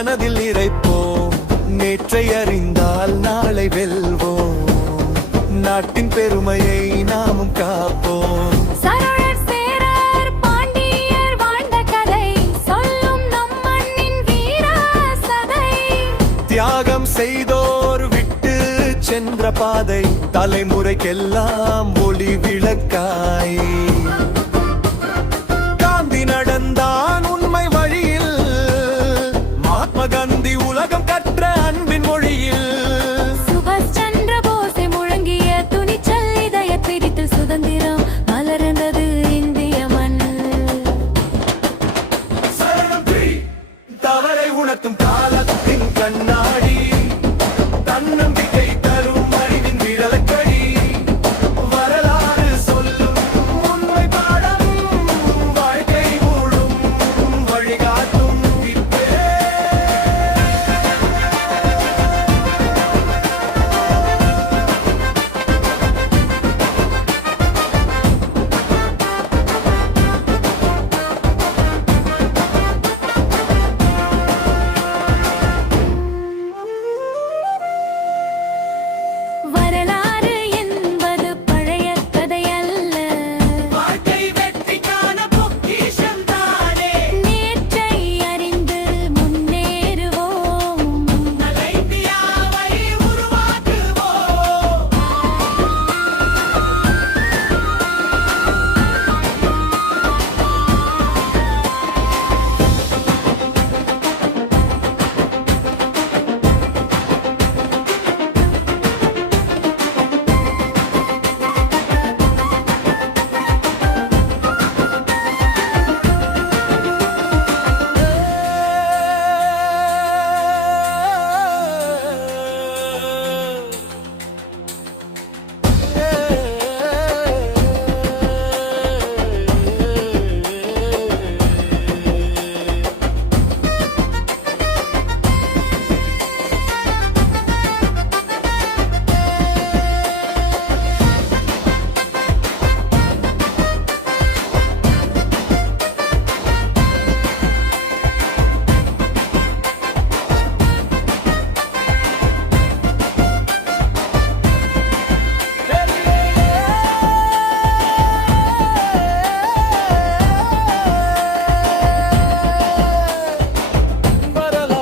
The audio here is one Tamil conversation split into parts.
மனதில் இறைப்போம். நேற்றை அறிந்தால் நாளை வெல்வோம். நாட்டின் பெருமையை நாமும் காப்போம். சரளர் சேரர் பாண்டியர் வாழ்ந்த கதை சொல்லும் நம் மண்ணின் வீர சதை. தியாகம் செய்தோர் விட்டு சென்ற பாதை தலைமுறைக்கெல்லாம் ஒளி விளக்காய். காந்தி நடந்தான் உண்மை வழியில். மகாத்மா காந்தி உலகம் கற்ற அன்பின் மொழியில். சுபாஷ் சந்திர போஸை முழங்கிய துணிச்சல் இதய பிடித்து சுதந்திரம் மலர்ந்தது இந்திய மண்ணில். தவறை உணர்த்தும் காலத்தின் கண்ணாடி. தன்னம்பிக்கை தரும் அறிவின் விரலக்கடி. வரலாறு சொல்லும் உண்மை பாடம். வாழ்க்கை மூடும் வழிகாட்டும் வித்தே. வரலாறு என்பது பழைய கதையல்ல. வாழ்க்கை வெற்றிக்கான பொக்கிஷம் தானே. நேற்றை அறிந்து முன்னேறுவோம். நல்ல இந்தியாவை உருவாக்குவோம்.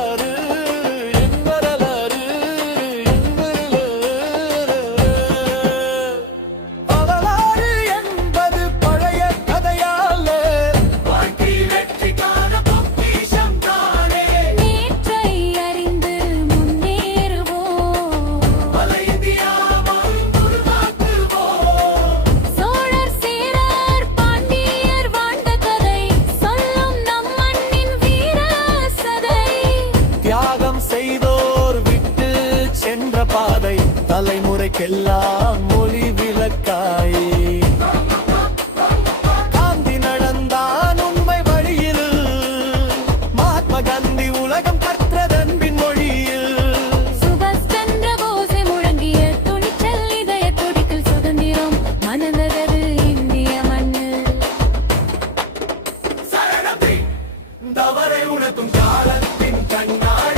வரலாறு என் வரலாறு வரலாறு என்பது பழைய கதையால. வாழ்க்கை வெற்றிக்கான பொக்கிஷம் தானே. நேற்றை அறிந்து முன்னேறுவோம். பல இந்தியாவை உருவாக்குவோம். சோழர் சேரர் பாண்டியர் வாழ்ந்த கதை சொல்லும் நம் மண்ணின் வீர சதை. தியாகம் செய்தோர் விட்டு சென்ற பாதை தலைமுறைக்கெல்லாம் ஒளி விளக்காய். காந்தி நடந்தான் உண்மை வழியில். மகாத்மா காந்தி உலகம் கற்றதன்பின் மொழியில். சுபாஷ் சந்திர போஸை முழங்கிய துணிச்சல் இதய துடிப்பில் சுதந்திரம் மலர்ந்தது இந்திய மண்ணில். தவறை உணர்த்தும் காலத்தின் கண்ணாடி.